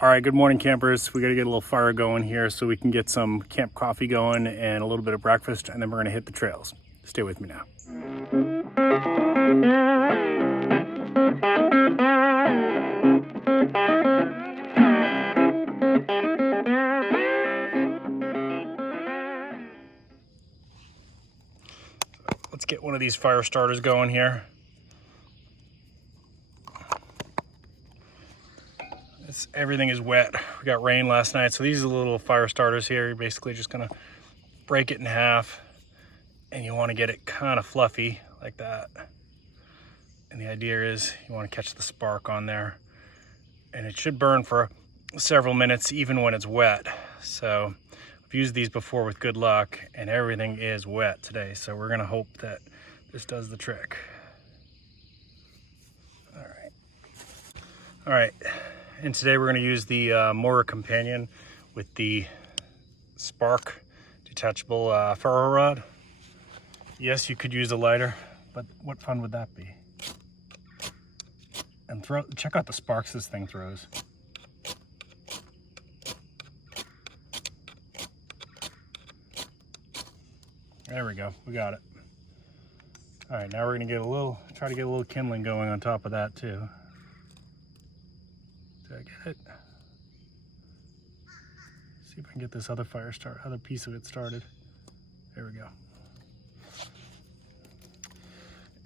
All right, good morning, campers. We got to get a little fire going here so we can get some camp coffee going and a little bit of breakfast, and then we're going to hit the trails. Stay with me now. Let's get one of these fire starters going here. Everything is wet. We got rain last night, so these are the little fire starters here. You're basically just gonna break it in half, and you want to get it kind of fluffy like that. And the idea is you want to catch the spark on there, and it should burn for several minutes even when it's wet. So I've used these before with good luck, and everything is wet today, so we're gonna hope that this does the trick. All right. And today we're going to use the Mower Companion with the Spark detachable ferro rod. Yes, you could use a lighter, but what fun would that be? And check out the sparks this thing throws. There we go, we got it. All right, now we're going to try to get a little kindling going on top of that too. Did I get it? See if I can get this other piece of it started. There we go.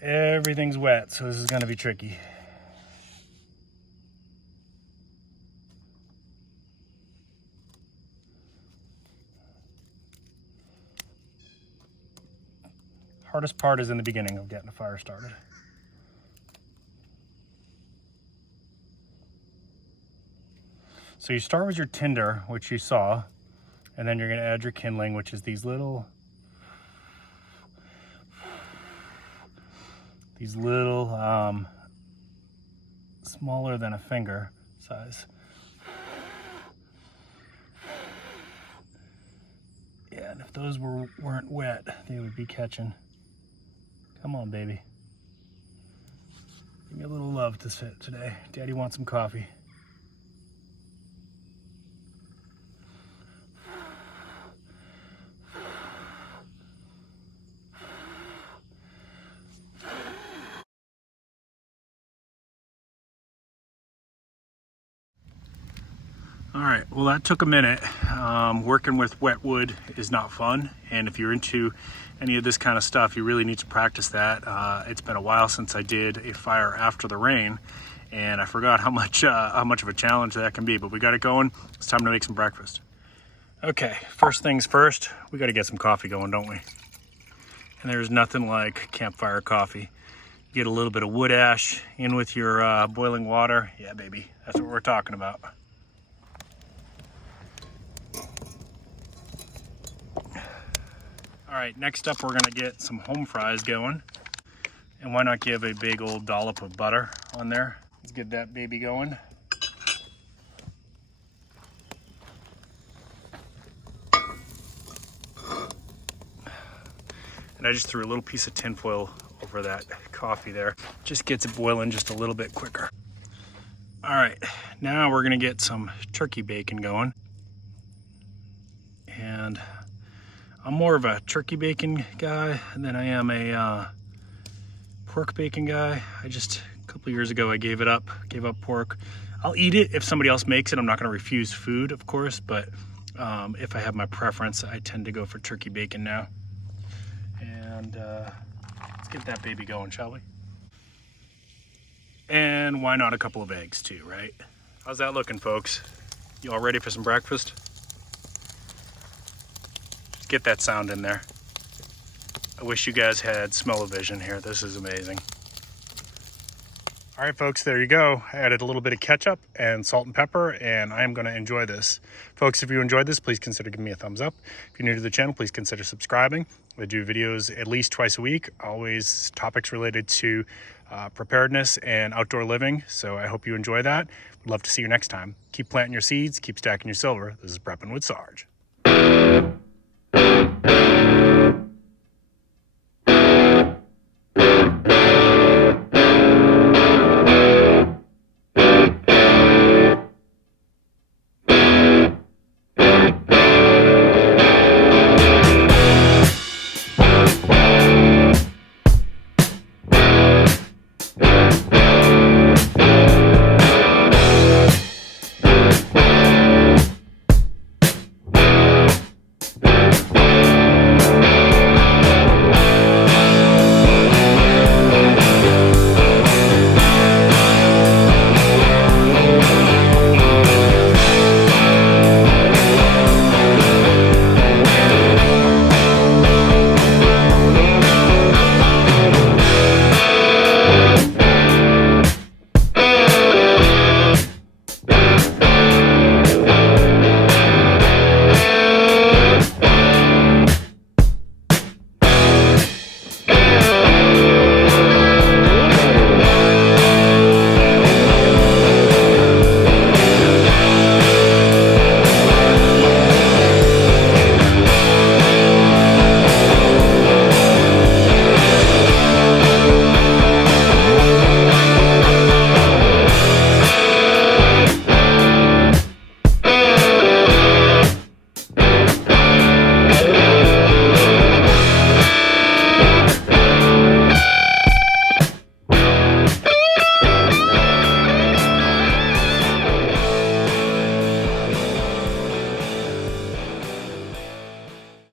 Everything's wet, so this is going to be tricky. Hardest part is in the beginning of getting a fire started. So you start with your tinder, which you saw, and then you're going to add your kindling, which is these little smaller than a finger size. Yeah, and if those weren't wet, they would be catching. Come on, baby. Give me a little love to sit today. Daddy wants some coffee. All right, well that took a minute. Working with wet wood is not fun, and if you're into any of this kind of stuff, you really need to practice that. It's been a while since I did a fire after the rain, and I forgot how much of a challenge that can be, but we got it going. It's time to make some breakfast. Okay, first things first, we got to get some coffee going, don't we? And there's nothing like campfire coffee. Get a little bit of wood ash in with your boiling water. Yeah, baby, that's what we're talking about. All right, next up we're gonna get some home fries going. And why not give a big old dollop of butter on there? Let's get that baby going. And I just threw a little piece of tinfoil over that coffee there. Just gets it boiling just a little bit quicker. All right, now we're gonna get some turkey bacon going. And I'm more of a turkey bacon guy than I am a pork bacon guy. A couple years ago I gave up pork. I'll eat it if somebody else makes it. I'm not gonna refuse food, of course, but if I have my preference, I tend to go for turkey bacon now. And let's get that baby going, shall we? And why not a couple of eggs too, right? How's that looking, folks? You all ready for some breakfast? Get that sound in there. I wish you guys had smell-o-vision here. This is amazing. All right, folks, there you go. I added a little bit of ketchup and salt and pepper, and I am going to enjoy this. Folks, if you enjoyed this, please consider giving me a thumbs up. If you're new to the channel, please consider subscribing. I do videos at least twice a week, always topics related to preparedness and outdoor living. So I hope you enjoy that. Would love to see you next time. Keep planting your seeds, keep stacking your silver. This is Prepping with Sarge.